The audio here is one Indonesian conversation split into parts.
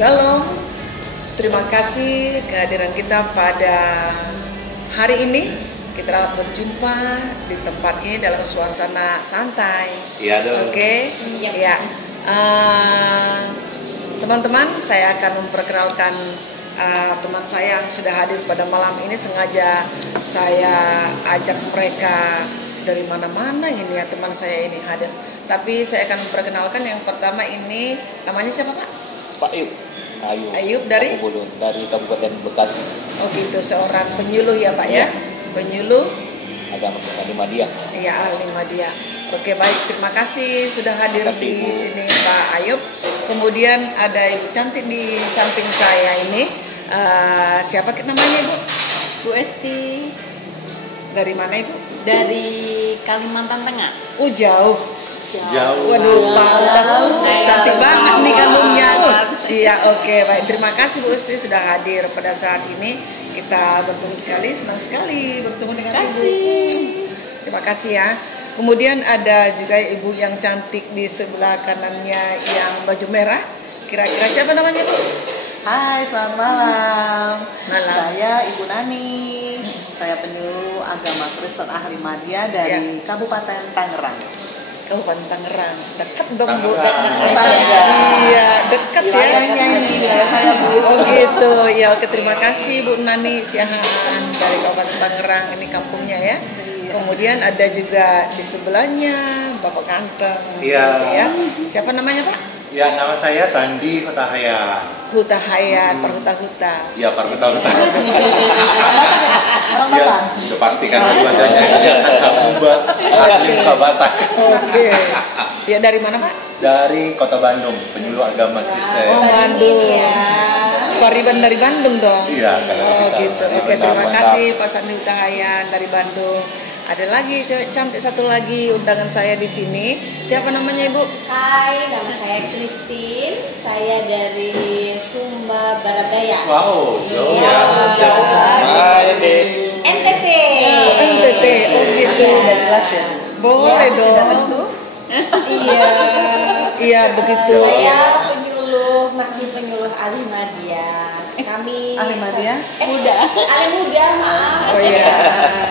Salam, terima kasih kehadiran kita pada hari ini. Kita berjumpa di tempat ini dalam suasana santai. Iya dong. Oke, ya. Teman-teman, saya akan memperkenalkan teman saya yang sudah hadir pada malam ini. Sengaja saya ajak mereka dari mana-mana ini ya, teman saya ini hadir. Tapi saya akan memperkenalkan yang pertama ini, namanya siapa Pak? Pak Ayub dari Kabupaten Bekasi. Oh gitu, seorang penyuluh ya Pak ya? Penyuluh agama Ahmadiyah. Iya, Ahmadiyah. Oke, baik, terima kasih sudah hadir di sini Pak Ayub. Kemudian ada Ibu cantik di samping saya ini. Siapa namanya Ibu? Bu Esti. Dari mana Ibu? Dari Kalimantan Tengah. Jauh. Waduh, pantas. Cantik banget nih kandungnya. Iya, oke, baik. Terima kasih Bu Esti sudah hadir pada saat ini. Kita bertemu sekali, senang sekali bertemu dengan Ibu. Terima kasih ya. Kemudian ada juga Ibu yang cantik di sebelah kanannya yang baju merah. Kira-kira siapa namanya Bu? Hai, selamat malam. Malam. Saya Ibu Nani. Saya penyuluh agama Kristen Ahmadiyah dari Kabupaten Tangerang. Kabupaten Tangerang. Dekat dong Bu. Tangerang. Iya, dekat ya. Saya Bu. Oh gitu. Ya, oke, terima kasih Bu Nani Siahaan dari Kabupaten Tangerang. Ini kampungnya ya. Kemudian ada juga di sebelahnya Bapak Ganteng. Iya. Ya. Siapa namanya Pak? Ya, nama saya Sandi Hutahaya. Hutahaya, Parhuta-Huta. Ya, Parhuta-Huta. Orang Ya, Batak. udah pastikan dari wajahnya asli muka Batak. Oke. Ya, dari mana Pak? Dari Kota Bandung, penyuluh agama Kristen. Oh, Bandung. Pariban dari Bandung dong. Iya, kalau Oh kita gitu. Oke, Pariban terima Bandung. kasih Pak Sandi Hutahayan dari Bandung. Ada lagi cantik satu lagi undangan saya di sini. Siapa namanya Ibu? Hai, nama saya Christine. Saya dari Sumba Barat Daya. Wow, jauh Iya, ya. jauh banget. NTT. NTT. Oh gitu. Sudah jelas ya. Boleh dong. Iya. Iya begitu. Saya masih penyuluh Ahmadiyah. Kami Ahmadiyah? muda. Muda, maaf. Oh iya.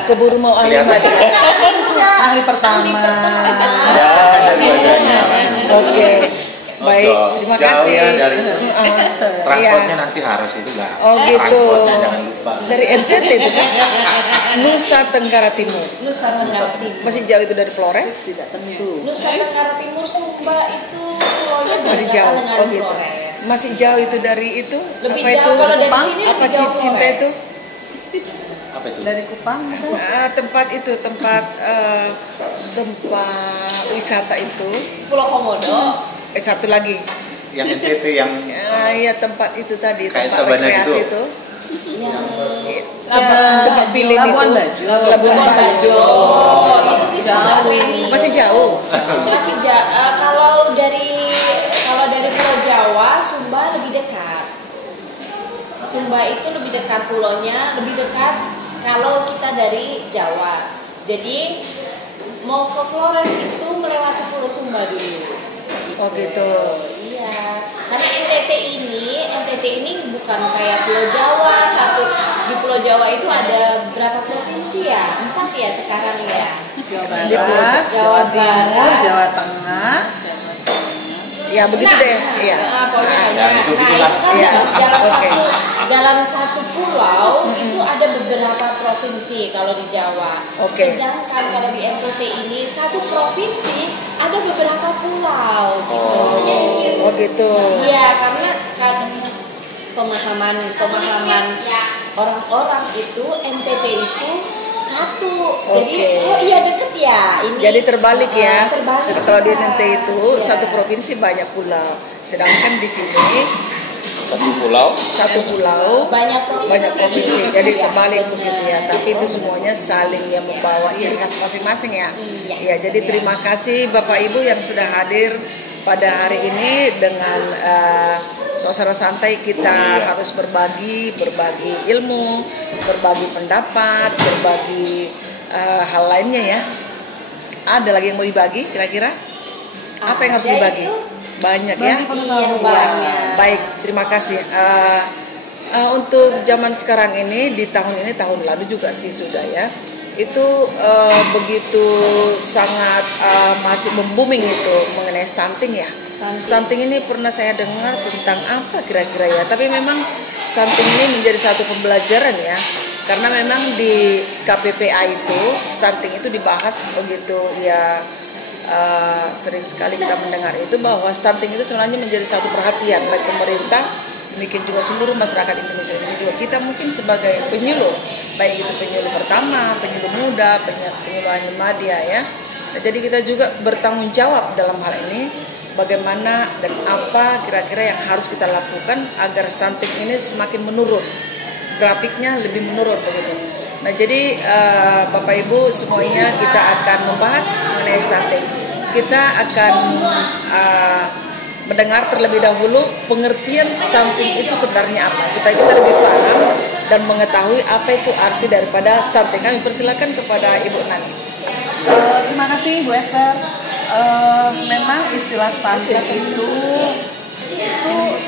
Keburu mau ahli Kelihatan. Ahli pertama. Ya, dari wajahnya. Oke. Baik, terima Jauh kasih. ya dari transportnya Iya. nanti harus itu lah. Oh gitu. Transportnya jangan lupa. Dari NTT itu kan? Nusa Tenggara Timur. Nusa Tenggara Timur. Masih jauh itu dari Flores? Tidak tentu. Nusa Tenggara Timur, Sumba itu pulaunya Masih berdekatan jauh. dengan Oh gitu. Flores. Masih jauh itu dari itu? Lebih apa jauh, itu? kalau dari Kupang? sini Apa lebih jauh cinta Flores. itu? Apa itu? Dari Kupang bukan? Tempat itu, tempat wisata itu. Pulau Komodo. Satu lagi. Yang NTT yang Iya tempat itu tadi, Kayak tempat Sabana rekreasi gitu? itu. Yang Tempat pilih itu. Labuan Bajo. Labuan Bajo. itu bisa Mbak Penny. Masih jauh. Masih kalau dari Pulau Jawa, Sumba lebih dekat. Sumba itu lebih dekat, pulaunya lebih dekat kalau kita dari Jawa. Jadi mau ke Flores itu melewati Pulau Sumba dulu. Oh gitu. Iya, karena NTT ini bukan kayak Pulau Jawa. Di Pulau Jawa itu ada berapa provinsi ya? 4 ya sekarang ya. Jawa Barat, Jawa Timur, Barat. Jawa Tengah. Ya begitu deh. Iya. Pokoknya Ya, itu gitulah. kan Iya. Oke. dalam satu pulau itu ada beberapa provinsi kalau di Jawa. Oke. Sedangkan kalau di NTT ini satu provinsi ada beberapa pulau gitu. Oh gitu. Iya, karena kan pemahaman orang-orang itu NTT itu satu. Jadi Oke. iya deket ya ini. Jadi terbalik ya. Terbalik. Kalau di NTT itu Iya. satu provinsi banyak pulau. Sedangkan di sini satu pulau banyak provinsi. Jadi terbalik begitu ya. Tapi itu semuanya saling yang membawa ciri khas masing-masing ya. Iya. Ya, jadi terima kasih Bapak Ibu yang sudah hadir pada hari ini dengan suasana santai. Kita harus berbagi ilmu, berbagi pendapat, berbagi hal lainnya ya. Ada lagi yang mau dibagi kira-kira? Apa yang harus dibagi? banyak ya. Banyak pengetahuan. Iya. Baik, terima kasih. Untuk zaman sekarang ini, di tahun ini, tahun lalu juga sih sudah ya, itu begitu sangat masih booming itu mengenai stunting ya. Stunting ini pernah saya dengar tentang apa kira-kira ya, tapi memang stunting ini menjadi satu pembelajaran ya, karena memang di KPPA itu stunting itu dibahas begitu ya. Sering sekali kita mendengar itu bahwa stunting itu sebenarnya menjadi satu perhatian baik pemerintah, demikian juga seluruh masyarakat Indonesia ini juga. Kita mungkin sebagai penyuluh, baik itu penyuluh pertama, penyuluh muda, penyuluh ahli media ya. Nah, jadi kita juga bertanggung jawab dalam hal ini, bagaimana dan apa kira-kira yang harus kita lakukan agar stunting ini semakin menurun, grafiknya lebih menurun begitu. Nah, jadi Bapak Ibu semuanya kita akan membahas mengenai stunting. Kita akan mendengar terlebih dahulu pengertian stunting itu sebenarnya apa, supaya kita lebih paham dan mengetahui apa itu arti daripada stunting. Kami persilakan kepada Ibu Nani. Terima kasih Bu Esther. Memang istilah stunting itu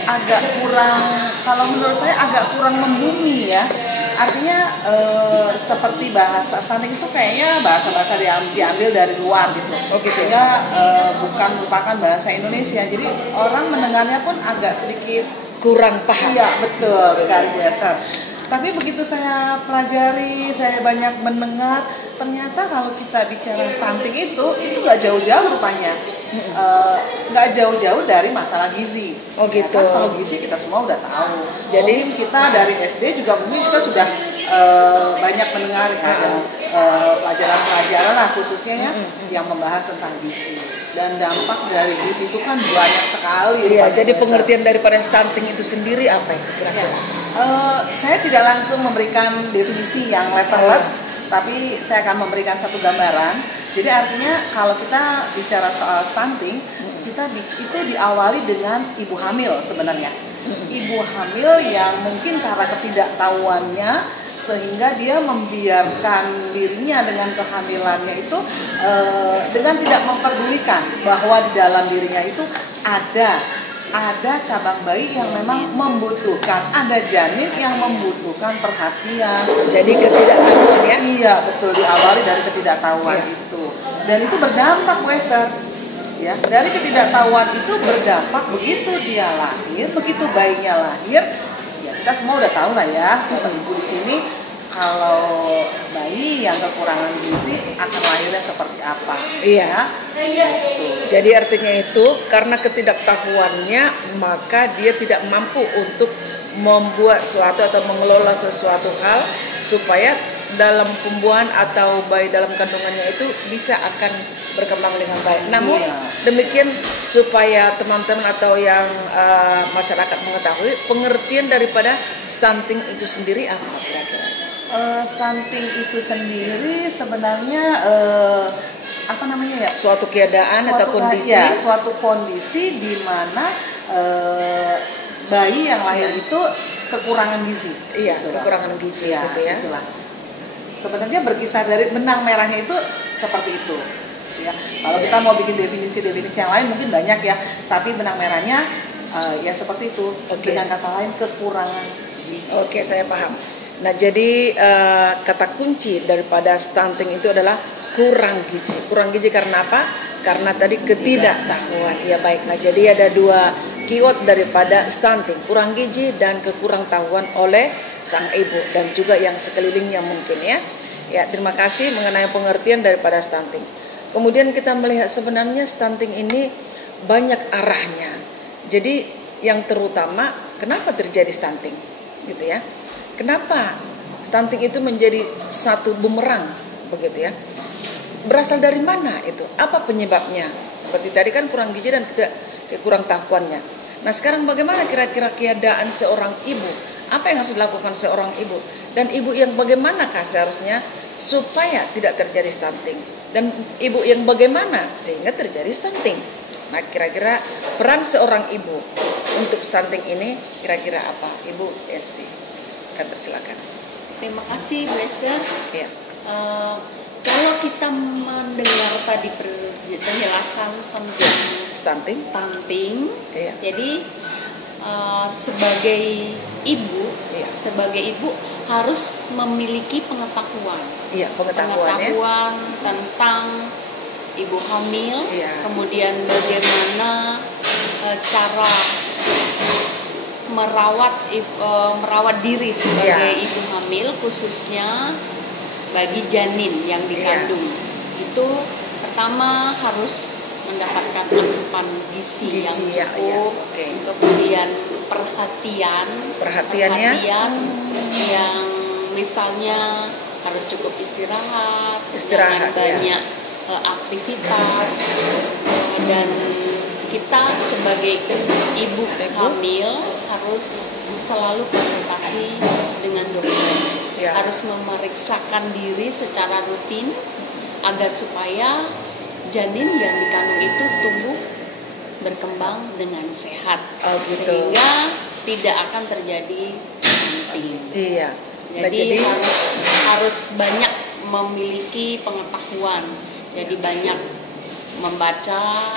agak kurang, kalau menurut saya agak kurang membumi ya. Artinya seperti bahasa stunting itu kayaknya bahasa-bahasa diambil dari luar gitu. Sehingga bukan merupakan bahasa Indonesia. Jadi orang mendengarnya pun agak sedikit kurang paham. Iya, betul sekali Bu Esther. Tapi begitu saya pelajari, saya banyak mendengar, ternyata kalau kita bicara stunting itu nggak jauh-jauh rupanya. Nggak jauh-jauh dari masalah gizi. Oh gitu. Ya kan, kalau gizi kita semua udah tahu. Jadi mungkin kita dari SD juga mungkin kita sudah banyak mendengar ada pelajaran-pelajaran lah khususnya ya yang membahas tentang gizi. Dan dampak dari gizi itu kan banyak sekali. Iya, jadi pengertian daripada stunting itu sendiri apa itu kira-kira? Saya tidak langsung memberikan definisi yang letterless, tapi saya akan memberikan satu gambaran. Jadi artinya kalau kita bicara soal stunting, kita itu diawali dengan ibu hamil sebenarnya. Ibu hamil yang mungkin karena ketidaktahuannya sehingga dia membiarkan dirinya dengan kehamilannya itu dengan tidak memperdulikan bahwa di dalam dirinya itu ada cabang bayi yang memang membutuhkan, ada janin yang membutuhkan perhatian. Jadi ketidaktahuan ya? Iya, betul, diawali dari ketidaktahuan itu. Dan itu berdampak, Bu Esther. Ya, dari ketidaktahuan itu berdampak begitu dia lahir, begitu bayinya lahir, ya kita semua udah tahu lah ya, Bapak Ibu di sini kalau bayi yang kekurangan gizi akan lahirnya seperti apa. Iya. Ya? Jadi artinya itu karena ketidaktahuannya maka dia tidak mampu untuk membuat suatu atau mengelola sesuatu hal supaya dalam pembuahan atau bayi dalam kandungannya itu bisa akan berkembang dengan baik. Namun demikian supaya teman-teman atau yang masyarakat mengetahui pengertian daripada stunting itu sendiri apa kira-kira? Stunting itu sendiri sebenarnya apa namanya ya? Suatu keadaan atau kondisi? Ya, suatu kondisi di mana bayi yang lahir itu kekurangan gizi. Iya, kekurangan gizi ya, gitu ya. Itulah. Sebenarnya berkisar dari benang merahnya itu seperti itu. Ya, kalau kita mau bikin definisi-definisi yang lain mungkin banyak ya, tapi benang merahnya ya seperti itu. Dengan kata lain kekurangan gizi. Oke, saya paham. Nah, jadi kata kunci daripada stunting itu adalah kurang gizi. Kurang gizi karena apa? Karena tadi ketidaktahuan. Ya baik. Nah, jadi ada dua keyword daripada stunting, kurang gizi dan kekurangtahuan oleh sang ibu dan juga yang sekelilingnya mungkin ya. Ya, terima kasih mengenai pengertian daripada stunting. Kemudian kita melihat sebenarnya stunting ini banyak arahnya. Jadi yang terutama kenapa terjadi stunting? Gitu ya. Kenapa stunting itu menjadi satu bumerang begitu ya? Berasal dari mana itu? Apa penyebabnya? Seperti tadi kan kurang gizi dan kekurangtahuannya. Nah, sekarang bagaimana kira-kira keadaan seorang ibu? Apa yang harus dilakukan seorang ibu? Dan ibu yang bagaimanakah seharusnya supaya tidak terjadi stunting? Dan ibu yang bagaimana sehingga terjadi stunting? Nah, kira-kira peran seorang ibu untuk stunting ini kira-kira apa? Ibu Esti, kami persilakan. Terima kasih Bu Esther. Ya. Kalau kita mendengar tadi penjelasan tentang Stunting. Iya. Jadi sebagai ibu harus memiliki pengetahuan. Iya, pengetahuan tentang ibu hamil, Iya. kemudian bagaimana cara merawat diri sebagai Iya. ibu hamil, khususnya bagi janin yang dikandung. Itu pertama harus mendapatkan asupan gizi yang Gizi, cukup, ya, oke. kemudian perhatiannya yang misalnya harus cukup istirahat, jangan banyak aktivitas, dan kita sebagai ibu hamil harus selalu konsultasi dengan dokter, harus memeriksakan diri secara rutin agar supaya janin yang dikandung itu tumbuh berkembang dengan sehat, sehingga tidak akan terjadi stunting. Iya. Jadi harus banyak memiliki pengetahuan. Jadi banyak membaca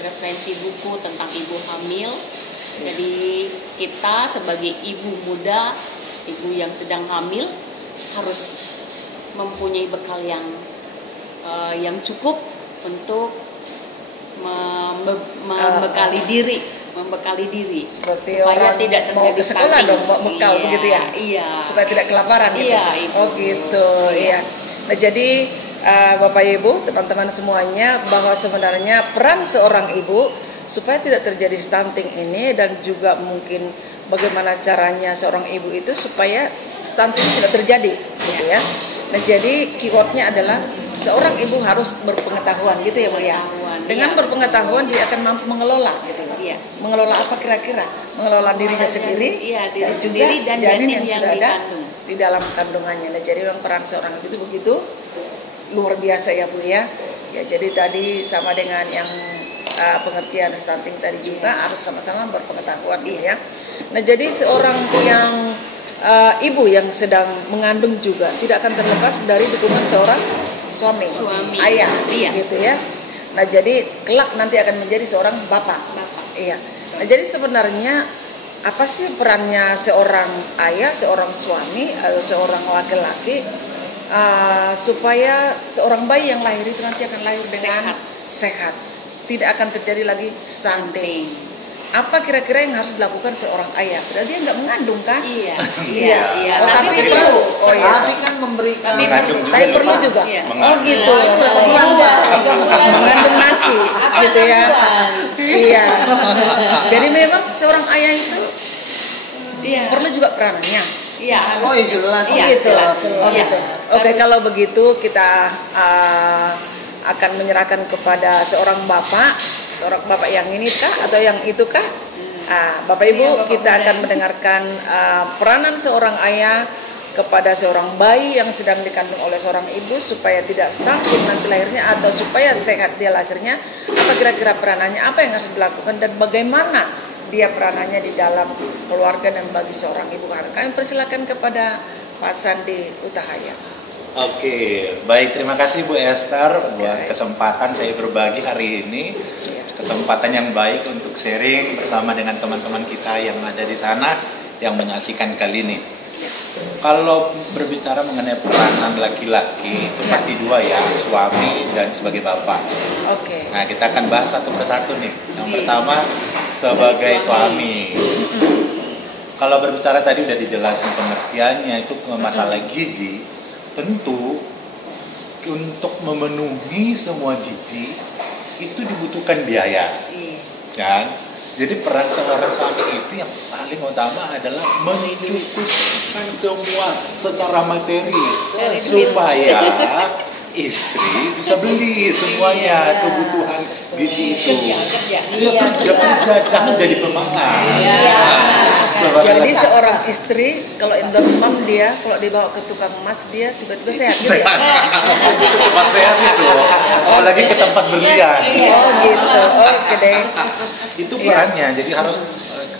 referensi buku tentang ibu hamil. Jadi kita sebagai ibu muda, ibu yang sedang hamil harus mempunyai bekal yang cukup untuk membekali diri seperti supaya orang tidak mau terjadi ke sekolah stunting. dong, bekal begitu ya. Iya. Supaya tidak kelaparan gitu. Iya, Ibu. Oh gitu, iya. Nah, jadi Bapak Ibu, teman-teman semuanya, bahwa sebenarnya peran seorang ibu supaya tidak terjadi stunting ini, dan juga mungkin bagaimana caranya seorang ibu itu supaya stunting tidak terjadi, gitu ya. Nah, jadi keywordnya adalah seorang ibu harus berpengetahuan, gitu ya Bu ya. Dengan berpengetahuan dia akan mampu mengelola, gitu. Iya. Mengelola apa kira-kira? Mengelola dirinya sendiri, diri dan sendiri juga dan janin yang yang sudah ada dikandung di dalam kandungannya. Nah, jadi memang peran seorang ibu itu begitu luar biasa ya Bu ya. Ya, jadi tadi sama dengan yang pengertian stunting tadi juga harus sama-sama berpengetahuan gitu ya. Nah, jadi seorang yang ibu yang sedang mengandung juga tidak akan terlepas dari dukungan seorang suami. Ayah, gitu ya. Nah, jadi kelak nanti akan menjadi seorang bapak. Iya. Nah, jadi sebenarnya apa sih perannya seorang ayah, seorang suami, atau seorang laki-laki supaya seorang bayi yang lahir itu nanti akan lahir dengan sehat. Tidak akan terjadi lagi stunting. Apa kira-kira yang harus dilakukan seorang ayah? Berarti dia nggak mengandung kan? Iya. Oh, tapi perlu. Oh iya. Tapi kan memberikan. Tapi perlu juga. Oh gitu. Mengandung nasi, gitu ya. Iya. Jadi memang seorang ayah itu perlu juga peranannya. Iya. Oh iya jelas. Oh gitu. Oke, kalau begitu kita akan menyerahkan kepada seorang bapak yang ini kah atau yang itu kah? Bapak Ibu, kita akan mendengarkan peranan seorang ayah kepada seorang bayi yang sedang dikandung oleh seorang ibu supaya tidak stunting nanti lahirnya, atau supaya sehat dia lahirnya. Apa kira-kira peranannya, apa yang harus dilakukan, dan bagaimana dia peranannya di dalam keluarga dan bagi seorang ibu hamil. Kami persilakan kepada Pak Sandi Utahaya. Oke, baik, terima kasih Bu Esther buat kesempatan saya berbagi hari ini. Kesempatan yang baik untuk sharing bersama dengan teman-teman kita yang ada di sana yang menyaksikan kali ini. Kalau berbicara mengenai peranan laki-laki itu pasti dua ya, suami dan sebagai bapak. Oke. Nah, kita akan bahas satu persatu nih. Yang pertama sebagai suami. Kalau berbicara tadi udah dijelasin pengertiannya, itu masalah gizi. Tentu untuk memenuhi semua gizi itu dibutuhkan biaya, kan? Jadi peran seorang suami itu yang paling utama adalah mencukupkan semua secara materi supaya istri bisa beli semuanya kebutuhan gizi itu. Dia kerja, jangan jadi pemangkas. Jadi seorang istri kalau demam dia, kalau dibawa ke tukang emas dia tiba-tiba sehat gitu ya? Tempat sehat itu, apalagi ke tempat berlian. Oh gitu, oke deh. Itu perannya, jadi harus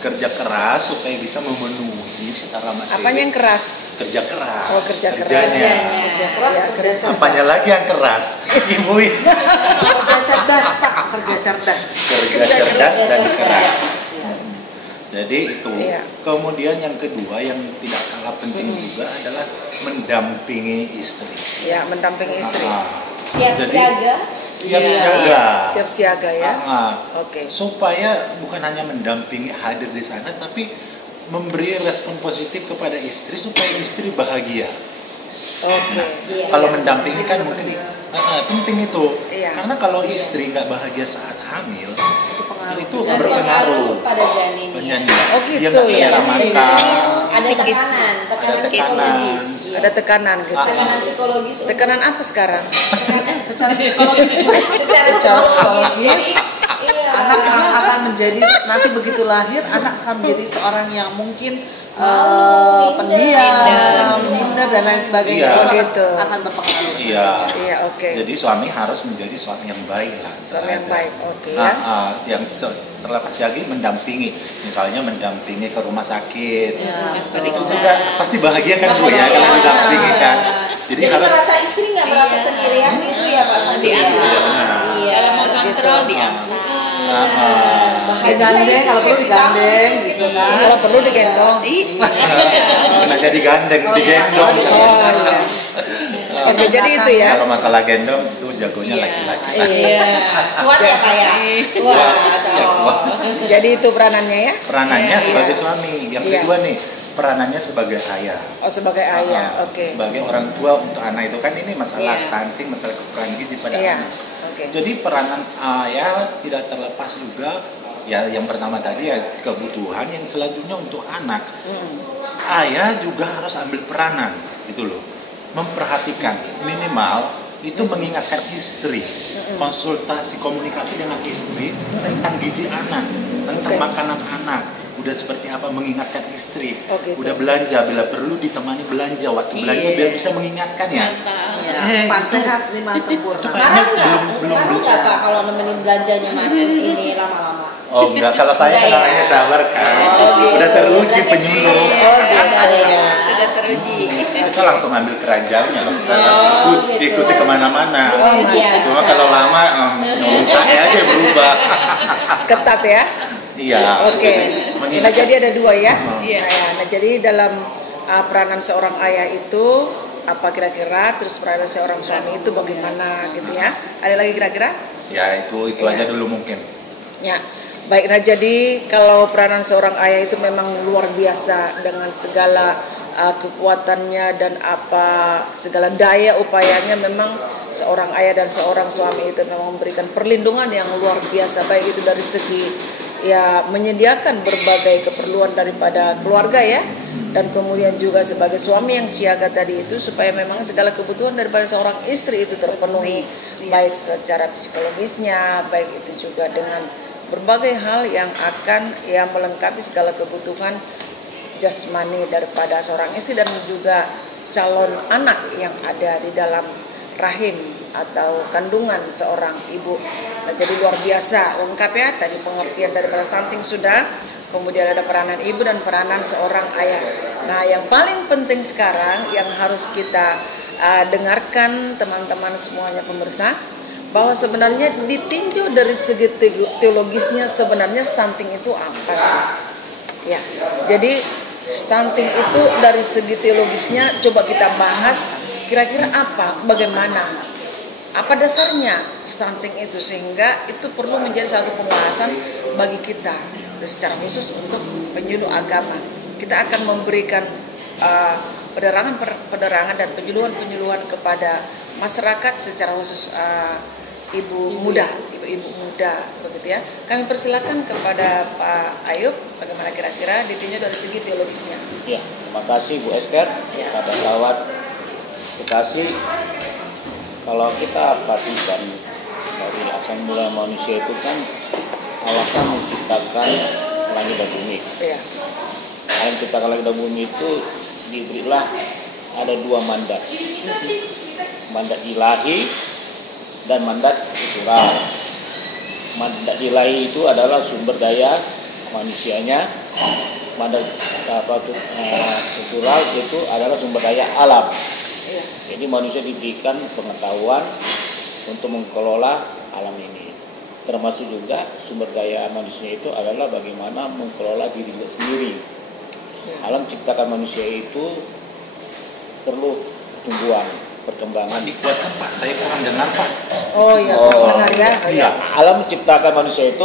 kerja keras supaya bisa memenuhi secara materi. Apanya yang keras? Kerja keras. Oh, kerja keras. Kerjanya. Kerja keras, kerja cerdas. Apanya lagi yang keras? Ibu. Kerja cerdas, Pak. Kerja cerdas. Kerja cerdas dan keras. Jadi itu. Iya. Kemudian yang kedua yang tidak kalah penting juga adalah mendampingi istri. Ya, mendampingi istri. Siap Jadi, siaga. Siap siaga. Siap siaga ya. Oke. Supaya bukan hanya mendampingi hadir di sana, tapi memberi respon positif kepada istri supaya istri bahagia. Oke. Iya. Kalau mendampingi kan Itu mungkin penting. penting itu. Iya. Karena kalau istri nggak bahagia saat hamil, itu Dan berpengaruh pada janin. penyanyi. Oh, Dia gitu nggak ya. selera makan. Ada tekanan psikologis. Iya. Ada tekanan gitu. Tekanan psikologis. Tekanan apa sekarang? Secara psikologis, Bu. Secara Secara psikologis, Iya. anak akan menjadi nanti begitu lahir, anak akan menjadi seorang yang mungkin pendiam, minder dan lain sebagainya. Iya. Itu Gitu. akan berpengaruh. Iya. Iya, oke. Jadi suami harus menjadi suami yang baik lah. Suami yang baik, oke Nah, ya. yang terlepas lagi mendampingi, misalnya mendampingi ke rumah sakit. Ya, Itu juga pasti bahagia kan Bu ya kalau mendampingi kan. Jadi harus merasa istri nggak merasa sendirian gitu ya Pak Sandi. Iya. Dalam mengontrol diantar. digandeng, kalau perlu digandeng gitu kan. Kalau perlu digendong. Pernah jadi gandeng, digendong. Oke, jadi itu ya. Kalau masalah gendong itu jagonya laki-laki. Iya. Kuat ya Pak ya. Wah. Jadi itu peranannya ya. Peranannya sebagai suami. Yang Iya. kedua nih, peranannya sebagai ayah. Oh, sebagai ayah. Oke. Sebagai orang tua untuk anak itu kan ini masalah Iya. stunting, masalah kekurangan gizi pada Iya. anak. Oke. Jadi peranan ayah tidak terlepas juga ya yang pertama tadi ya kebutuhan, yang selanjutnya untuk anak. Ayah juga harus ambil peranan gitu loh. Memperhatikan minimal itu mengingatkan istri, konsultasi komunikasi dengan istri tentang gizi anak, tentang makanan anak. Udah seperti apa mengingatkan istri. Oh, gitu. Udah belanja bila perlu ditemani belanja, waktu belanja biar bisa mengingatkan ya. Ya, 4 sehat 5 sempurna. Marah nggak? belum Nggak Pak kalau nemenin belanjanya ini lama-lama? Oh enggak, kalau saya kan orangnya sabar kan. Udah teruji penyuluh. Sudah teruji. Kita langsung ambil keranjangnya loh. Kita ikuti kemana-mana. biasa. Cuma kalau lama mukanya aja berubah. Ketat ya. Iya. Oke. Nah, jadi ada dua ya. Iya. Nah, jadi dalam peranan seorang ayah itu apa kira-kira, terus peranan seorang suami itu bagaimana gitu ya. Ada lagi kira-kira? Ya itu Iya. aja dulu mungkin. Ya. Baik, nah jadi kalau peranan seorang ayah itu memang luar biasa dengan segala kekuatannya dan segala daya upayanya. Memang seorang ayah dan seorang suami itu memang memberikan perlindungan yang luar biasa, baik itu dari segi ya menyediakan berbagai keperluan daripada keluarga ya, dan kemudian juga sebagai suami yang siaga tadi itu supaya memang segala kebutuhan daripada seorang istri itu terpenuhi, baik secara psikologisnya, baik itu juga dengan berbagai hal yang akan ya melengkapi segala kebutuhan jasmani daripada seorang istri dan juga calon anak yang ada di dalam rahim atau kandungan seorang ibu. Nah, jadi luar biasa lengkap ya, tadi pengertian daripada stunting sudah, kemudian ada peranan ibu dan peranan seorang ayah. Nah, yang paling penting sekarang yang harus kita dengarkan teman-teman semuanya pemirsa, bahwa sebenarnya ditinjau dari segi teologisnya sebenarnya stunting itu apa sih? Ya, jadi stunting itu dari segi teologisnya coba kita bahas kira-kira apa, bagaimana, apa dasarnya stunting itu sehingga itu perlu menjadi satu pembahasan bagi kita secara khusus untuk penyuluh agama. Kita akan memberikan penerangan dan penyuluhan kepada masyarakat secara khusus ibu muda begitu ya. Kami persilakan kepada Pak Ayub bagaimana kira-kira ditinjau dari segi teologisnya. Ya, terima kasih Bu Esther. Sahabat Bekasi, kalau kita perhatikan dari asal mula manusia itu kan Allah kan menciptakan langit dan bumi. Ya. Allah menciptakan langit dan bumi itu diberilah ada 2 mandat. Mandat ilahi dan mandat natural. Mandat ilahi itu adalah sumber daya manusianya, mandat kultural itu adalah sumber daya alam. Jadi manusia diberikan pengetahuan untuk mengelola alam ini. Termasuk juga sumber daya manusia itu adalah bagaimana mengelola diri sendiri. Alam ciptakan manusia itu perlu pertumbuhan, perkembangan. Dikuatkan Pak, saya kurang dengar Pak. Oh iya, kurang dengar ya. Iya. Alam menciptakan manusia itu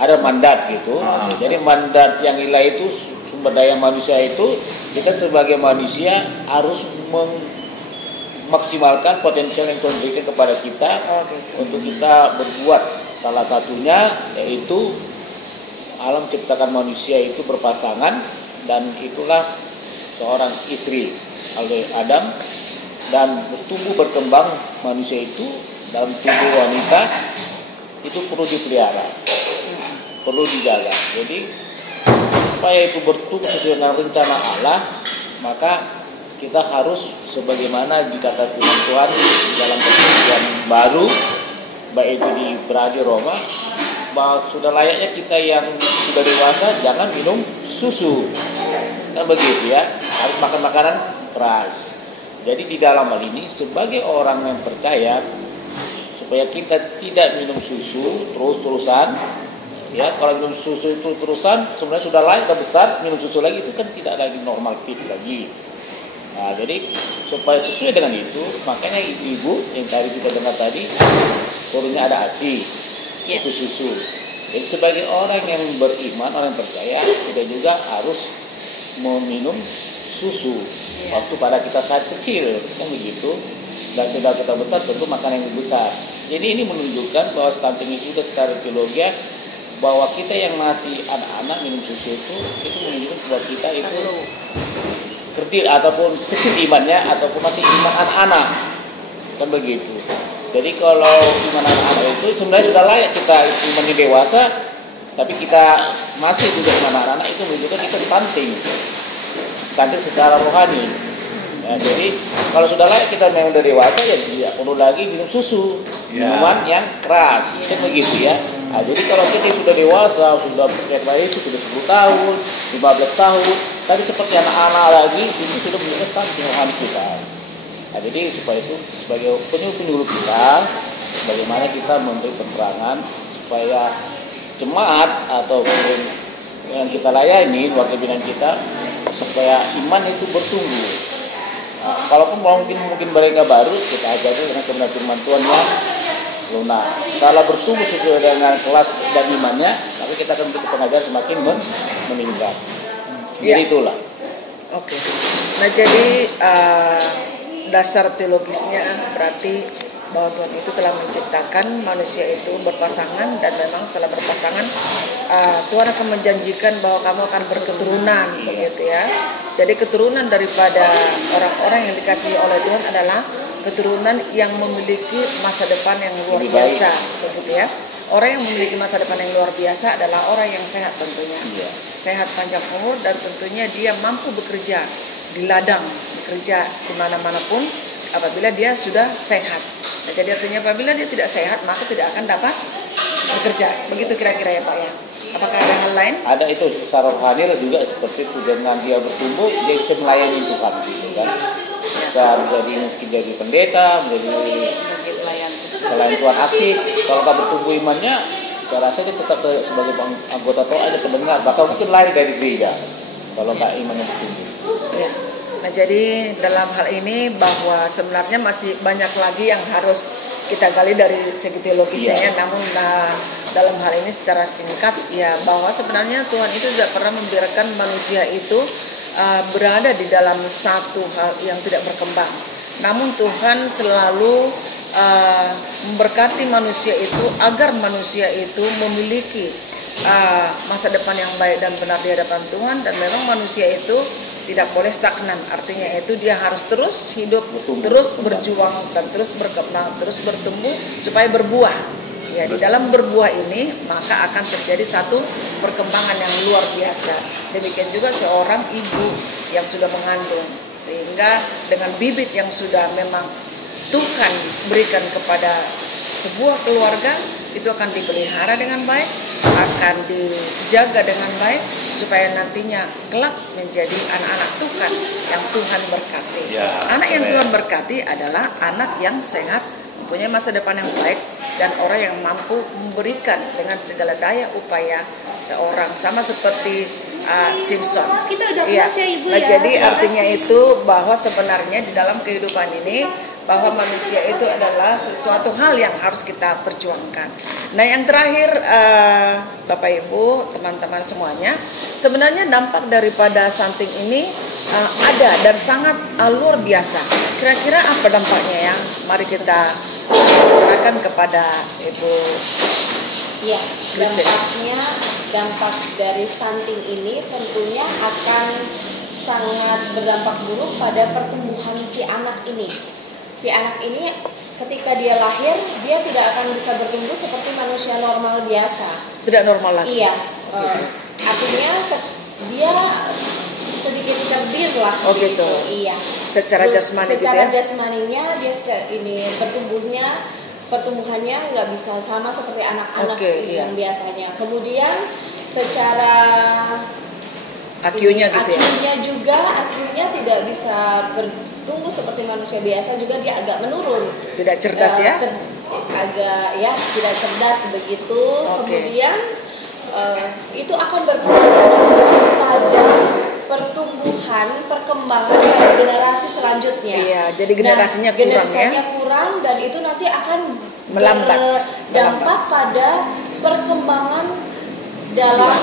ada mandat gitu. Jadi mandat yang ilahi itu sumber daya manusia itu kita sebagai manusia harus memaksimalkan potensial yang Tuhan berikan kepada kita untuk kita berbuat. Salah satunya yaitu alam ciptakan manusia itu berpasangan, dan itulah seorang istri oleh Adam, dan bertumbuh berkembang manusia itu dalam tubuh wanita itu perlu dipelihara, perlu dijaga. Jadi supaya itu bertumbuh sesuai dengan rencana Allah, maka kita harus sebagaimana dikatakan Tuhan di dalam perjanjian baru, baik itu di Ibrani Roma, bahwa sudah layaknya kita yang sudah dewasa jangan minum susu, kan begitu ya, harus makan makanan keras. Jadi di dalam hal ini sebagai orang yang percaya, supaya kita tidak minum susu terus-terusan, ya kalau minum susu itu terusan sebenarnya sudah layak dan besar, minum susu lagi itu kan tidak lagi normal fit lagi. Nah, jadi supaya sesuai dengan itu, makanya ibu yang tadi kita dengar tadi, turunnya ada ASI, itu susu. Jadi sebagai orang yang beriman, orang yang percaya, kita juga harus meminum susu waktu pada kita saat kecil, kan begitu. Dan sudah kita besar tentu makan yang besar. Jadi ini menunjukkan bahwa stunting itu secara teologi, bahwa kita yang masih anak-anak minum susu itu menunjukkan bahwa kita itu kerdil ataupun kecil imannya, ataupun masih iman anak-anak, kan begitu. Jadi kalau iman anak-anak itu sebenarnya sudah layak kita imannya dewasa, tapi kita masih juga iman anak-anak, itu menunjukkan kita stunting secara rohani. Nah, jadi kalau sudah layak kita memang udah dewasa, ya tidak perlu lagi minum susu, minuman yang keras, kan begitu ya. Nah, jadi kalau kita sudah dewasa, sudah percaya itu sudah 10 tahun, 15 tahun, tapi seperti anak-anak lagi, itu sudah menunjukkan stunting rohani kita. Nah, jadi supaya itu sebagai penyuluh kita, bagaimana kita memberi penerangan supaya jemaat atau yang kita layani, warga binaan kita, supaya iman itu bertumbuh. Nah, kalaupun mungkin mereka baru, kita ajari dengan kebenaran firman Tuhan yang lunak. Kalau bertumbuh sesuai dengan kelas dan imannya, maka kita akan memberi pengajaran semakin meningkat. Jadi itulah. Oke. Nah, jadi dasar teologisnya berarti bahwa Tuhan itu telah menciptakan manusia itu berpasangan, dan memang setelah berpasangan Tuhan akan menjanjikan bahwa kamu akan berketurunan, begitu ya. Jadi keturunan daripada orang-orang yang dikasihi oleh Tuhan adalah keturunan yang memiliki masa depan yang luar biasa, begitu ya. Orang yang memiliki masa depan yang luar biasa adalah orang yang sehat tentunya, sehat panjang umur, dan tentunya dia mampu bekerja di ladang, bekerja di mana-mana pun apabila dia sudah sehat. Nah, jadi artinya apabila dia tidak sehat, maka tidak akan dapat bekerja. Begitu kira-kira ya Pak ya. Apakah ada hal lain? Ada itu secara rohani juga seperti itu, dengan dia bertumbuh dia bisa melayani Tuhan, gitu kan. Bisa mungkin jadi pendeta, menjadi pelayan Tuhan aktif. Kalau tak bertumbuh imannya, saya rasa dia tetap sebagai anggota Tuhan aja, pendengar, bahkan mungkin lari dari gereja kalau tak imannya bertumbuh. Ya. Nah, jadi dalam hal ini bahwa sebenarnya masih banyak lagi yang harus kita gali dari segi teologisnya, namun dalam hal ini secara singkat ya, bahwa sebenarnya Tuhan itu tidak pernah membiarkan manusia itu berada di dalam satu hal yang tidak berkembang. Namun Tuhan selalu memberkati manusia itu agar manusia itu memiliki masa depan yang baik dan benar di hadapan Tuhan, dan memang manusia itu tidak boleh stagnan, artinya itu dia harus terus hidup, terus berjuang, dan terus berkembang, terus bertumbuh supaya berbuah. Ya, di dalam berbuah ini maka akan terjadi satu perkembangan yang luar biasa. Demikian juga seorang ibu yang sudah mengandung, sehingga dengan bibit yang sudah memang Tuhan berikan kepada sebuah keluarga, itu akan dipelihara dengan baik, akan dijaga dengan baik supaya nantinya kelak menjadi anak-anak Tuhan yang Tuhan berkati. Ya, anak yang Tuhan berkati adalah anak yang sehat, mempunyai masa depan yang baik, dan orang yang mampu memberikan dengan segala daya upaya seorang, sama seperti Simpson. Iya. Nah, jadi artinya itu bahwa sebenarnya di dalam kehidupan ini bahwa manusia itu adalah sesuatu hal yang harus kita perjuangkan. Nah, yang terakhir Bapak Ibu, teman-teman semuanya, sebenarnya dampak daripada stunting ini ada dan sangat luar biasa. Kira-kira apa dampaknya ya? Mari kita serahkan kepada Ibu. Ya, dampak dari stunting ini tentunya akan sangat berdampak buruk pada pertumbuhan si anak ini. Si anak ini ketika dia lahir, dia tidak akan bisa bertumbuh seperti manusia normal biasa. Tidak normal lagi. Iya, artinya dia sedikit terbir lah. Oh gitu. Iya. Secara jasmani gitu ya? Secara jasmaninya dia ini pertumbuhannya nggak bisa sama seperti anak-anak yang biasanya. Kemudian secara IQ-nya gitu ya? IQ-nya tidak bisa bertumbuh seperti manusia biasa, juga dia agak menurun. Tidak cerdas ya? Agak ya tidak cerdas begitu. Kemudian itu akan berpengaruh juga pada perkembangan pada generasi selanjutnya. Iya, jadi generasinya kurang dan itu nanti akan melambat berdampak pada perkembangan dalam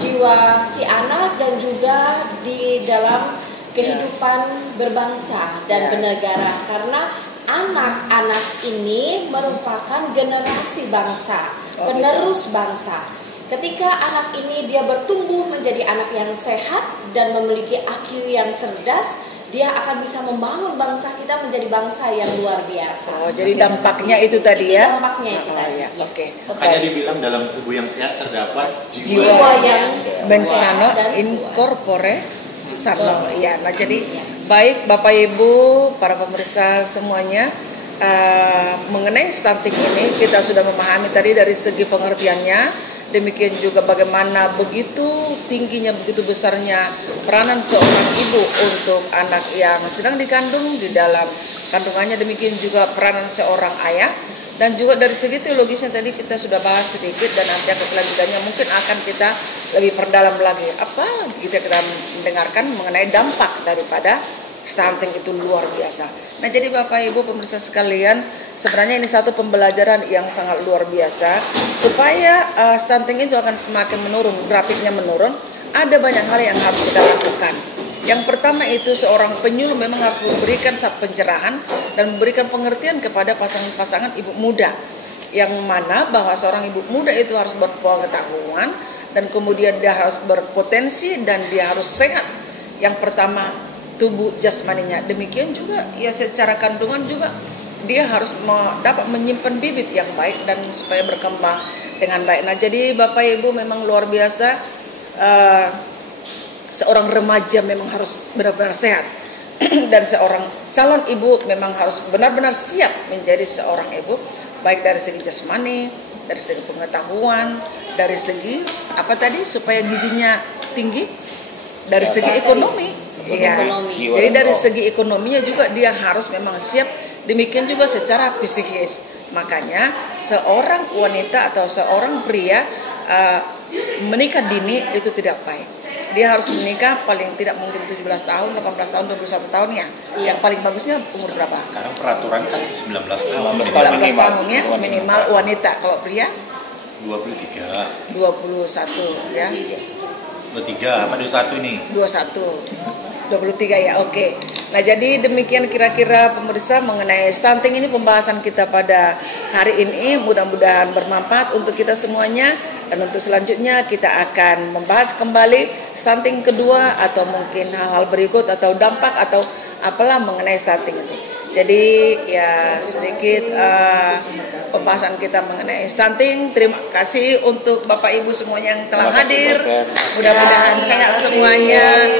jiwa si anak dan juga di dalam kehidupan berbangsa dan bernegara, karena anak-anak ini merupakan generasi bangsa, penerus bangsa. Ketika anak ini dia bertumbuh menjadi anak yang sehat dan memiliki IQ yang cerdas, dia akan bisa membangun bangsa kita menjadi bangsa yang luar biasa. Oh, jadi dampaknya itu tadi ya? Dampaknya itu tadi. Oke. Makanya dibilang dalam tubuh yang sehat terdapat jiwa yang mensano in corpore sano. Ya, nah jadi baik Bapak Ibu, para pemirsa semuanya, mengenai stunting ini kita sudah memahami tadi dari segi pengertiannya. Demikian juga bagaimana begitu tingginya, begitu besarnya peranan seorang ibu untuk anak yang sedang dikandung di dalam kandungannya. Demikian juga peranan seorang ayah. Dan juga dari segi teologisnya tadi kita sudah bahas sedikit, dan nanti akan kelanjutannya mungkin akan kita lebih perdalam lagi. Apa kita mendengarkan mengenai dampak daripada stunting itu luar biasa. Nah, jadi Bapak Ibu pemirsa sekalian, sebenarnya ini satu pembelajaran yang sangat luar biasa supaya stunting itu akan semakin menurun, grafiknya menurun. Ada banyak hal yang harus kita lakukan. Yang pertama itu seorang penyuluh memang harus memberikan pencerahan dan memberikan pengertian kepada pasangan-pasangan ibu muda, yang mana bahwa seorang ibu muda itu harus berpengetahuan dan kemudian dia harus berpotensi dan dia harus sehat. Yang pertama tubuh jasmaninya, demikian juga ya secara kandungan juga dia harus dapat menyimpan bibit yang baik dan supaya berkembang dengan baik. Nah, jadi Bapak Ibu memang luar biasa, seorang remaja memang harus benar-benar sehat dan seorang calon ibu memang harus benar-benar siap menjadi seorang ibu, baik dari segi jasmani, dari segi pengetahuan, dari segi apa tadi supaya gizinya tinggi, dari segi ekonomi. Iya. Jadi dari segi ekonominya juga dia harus memang siap. Demikian juga secara psikis. Makanya seorang wanita atau seorang pria menikah dini itu tidak baik. Dia harus menikah paling tidak mungkin 17 tahun, 18 tahun, 21 tahun ya. Yang paling bagusnya umur berapa? Sekarang peraturan kan 19 tahun. 19 tahunnya minimal wanita. Kalau pria? 23. 21 ya. 23 apa 21 ini? 23 ya, oke. Nah, jadi demikian kira-kira pemirsa mengenai stunting ini pembahasan kita pada hari ini. Mudah-mudahan bermanfaat untuk kita semuanya. Dan untuk selanjutnya kita akan membahas kembali stunting kedua atau mungkin hal-hal berikut atau dampak atau apalah mengenai stunting ini. Jadi ya sedikit pembahasan kita mengenai stunting. Terima kasih untuk Bapak Ibu semuanya yang telah hadir. Mudah-mudahan sehat semuanya.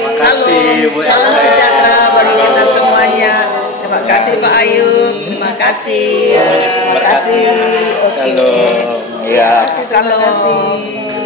Salam sejahtera bagi kita semuanya. Terima kasih Pak Ayu. Terima kasih. Terima kasih. Oke. Iya. Terima kasih. Salam.